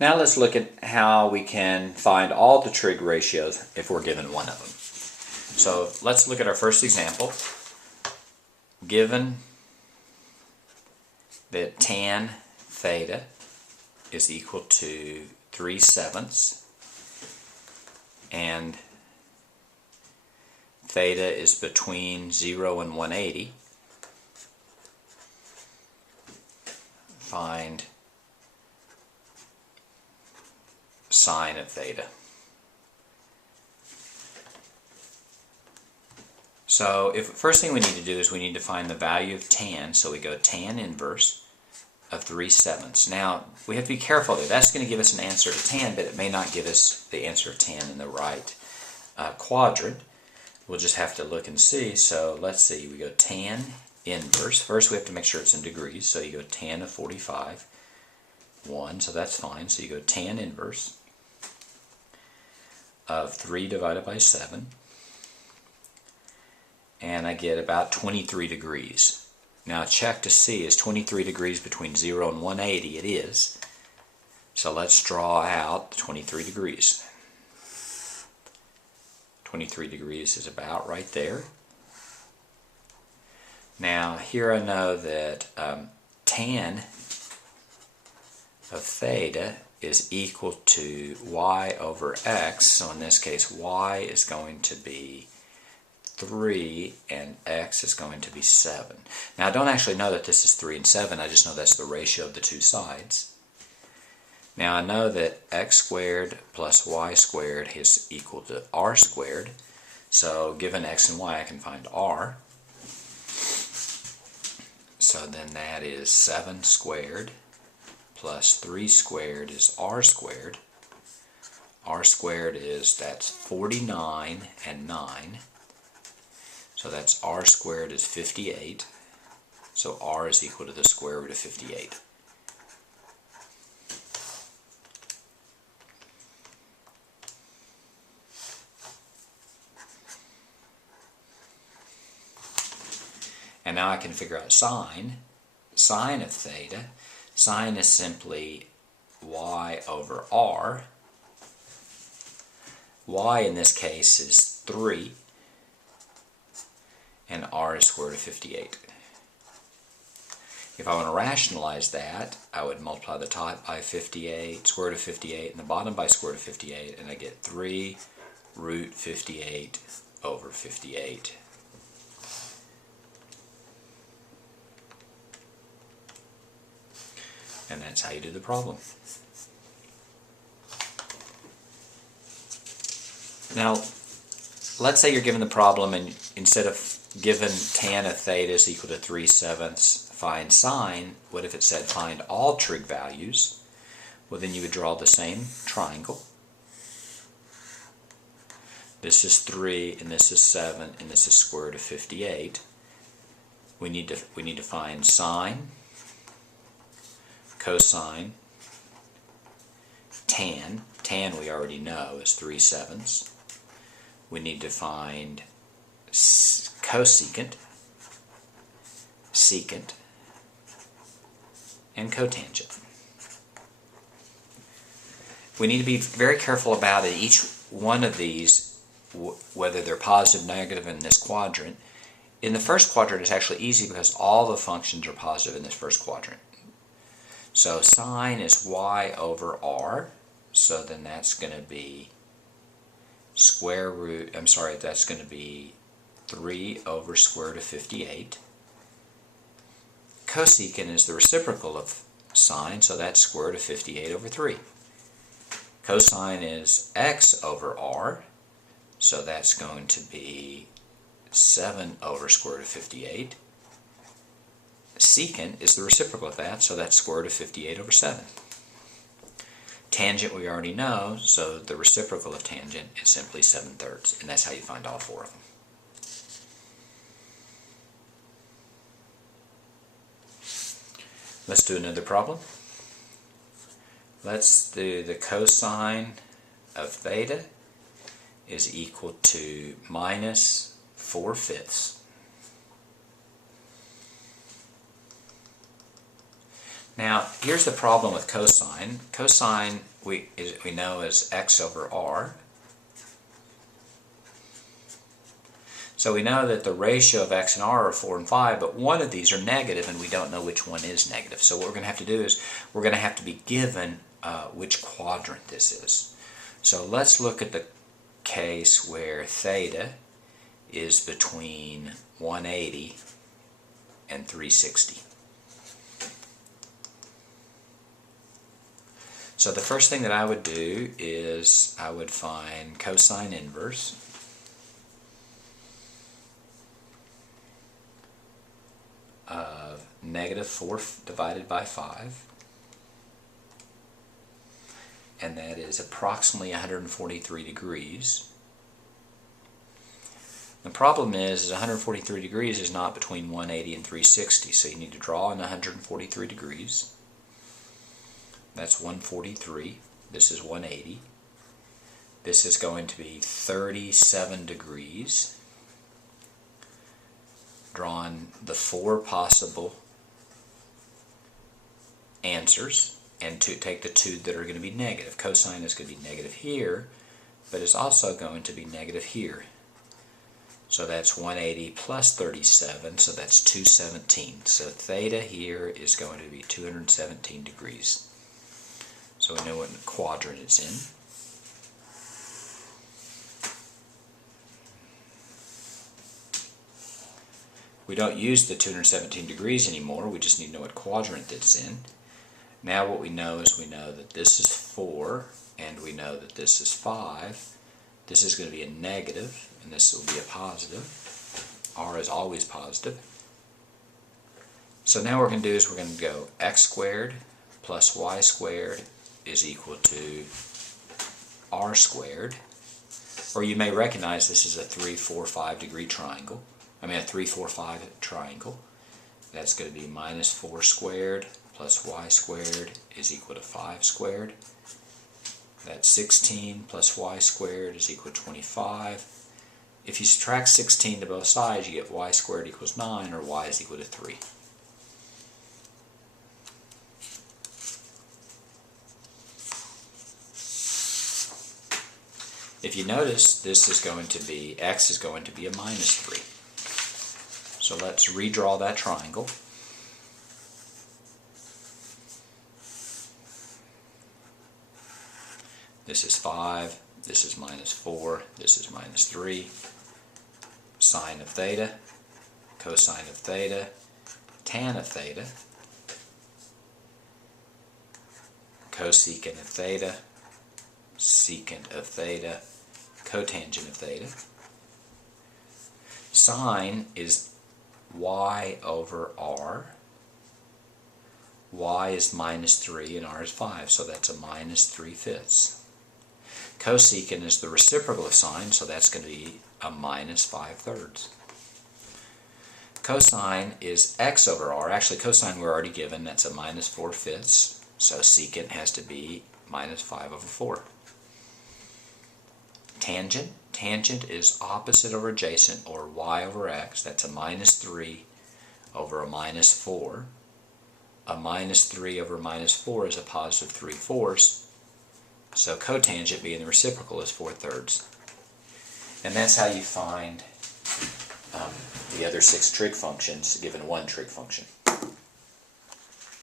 Now let's look at how we can find all the trig ratios if we're given one of them. So let's look at our first example. Given that tan theta is equal to 3/7 and theta is between 0 and 180, find sine of theta. So first thing we need to do is we need to find the value of tan, so we go tan inverse of 3/7. Now we have to be careful there. That's going to give us an answer to tan, but it may not give us the answer of tan in the right quadrant. We'll just have to look and see. So let's see, we go tan inverse. First we have to make sure it's in degrees, so you go tan of 45, 1, so that's fine. So you go tan inverse of 3 divided by 7, and I get about 23 degrees. Now check to see, is 23 degrees between 0 and 180? It is. So let's draw out 23 degrees. 23 degrees is about right there. Now here I know that tan of theta is equal to y over x, so in this case y is going to be 3 and x is going to be 7. Now I don't actually know that this is 3 and 7, I just know that's the ratio of the two sides. Now I know that x squared plus y squared is equal to r squared, so given x and y I can find r. So then that is 7 squared plus 3 squared is r squared. R squared is, that's 49 and 9. So that's r squared is 58. So r is equal to the square root of 58. And now I can figure out sine. Sine of theta. Sine is simply y over r. Y in this case is 3. And r is square root of 58. If I want to rationalize that, I would multiply the top by 58, square root of 58, and the bottom by square root of 58, and I get 3 root 58 over 58. And that's how you do the problem. Now, let's say you're given the problem and instead of given tan of theta is equal to 3/7, find sine, what if it said find all trig values? Well, then you would draw the same triangle. This is 3 and this is 7 and this is square root of 58. We need to find sine, cosine, tan. Tan we already know is 3/7. We need to find cosecant, secant, and cotangent. We need to be very careful about it. Each one of these, whether they're positive, negative in this quadrant. In the first quadrant it's actually easy because all the functions are positive in this first quadrant. So sine is y over r, so then that's going to be that's going to be 3 over square root of 58. Cosecant is the reciprocal of sine, so that's square root of 58 over 3. Cosine is x over r, so that's going to be 7 over square root of 58. Secant is the reciprocal of that, so that's square root of 58 over 7. Tangent we already know, so the reciprocal of tangent is simply 7/3, and that's how you find all four of them. Let's do another problem. Let's do the cosine of theta is equal to minus 4/5. Now, here's the problem with cosine. Cosine we know is x over r. So we know that the ratio of x and r are 4 and 5, but one of these are negative, and we don't know which one is negative. So what we're going to have to do is we're going to have to be given which quadrant this is. So let's look at the case where theta is between 180 and 360. So the first thing that I would do is I would find cosine inverse of negative 4 divided by 5, and that is approximately 143 degrees. The problem is 143 degrees is not between 180 and 360, so you need to draw in 143 degrees. That's 143. This is 180. This is going to be 37 degrees. Drawn the 4 possible answers and take the 2 that are going to be negative. Cosine is going to be negative here, but it's also going to be negative here. So that's 180 plus 37, so that's 217. So theta here is going to be 217 degrees. So we know what quadrant it's in. We don't use the 217 degrees anymore, we just need to know what quadrant it's in. Now what we know is we know that this is 4, and we know that this is 5. This is going to be a negative, and this will be a positive. R is always positive. So now what we're going to do is we're going to go x squared plus y squared is equal to r squared. Or you may recognize this is a 3, 4, 5 degree triangle. I mean a 3, 4, 5 triangle. That's going to be minus 4 squared plus y squared is equal to 5 squared. That's 16 plus y squared is equal to 25. If you subtract 16 to both sides, you get y squared equals 9, or y is equal to 3. If you notice, this is going to be, x is going to be a minus 3. So let's redraw that triangle. This is 5, this is minus 4, this is minus 3. Sine of theta, cosine of theta, tan of theta, cosecant of theta, secant of theta, cotangent of theta. Sine is y over r. Y is minus 3 and r is 5, so that's a minus 3/5. Cosecant is the reciprocal of sine, so that's going to be a minus 5/3. Cosine is x over r. Actually, cosine we're already given, that's a minus 4/5, so secant has to be minus 5 over 4. Tangent. Tangent is opposite over adjacent, or y over x. That's a minus 3 over a minus 4. A minus 3 over minus 4 is a positive 3/4. So cotangent being the reciprocal is 4/3. And that's how you find the other 6 trig functions given one trig function.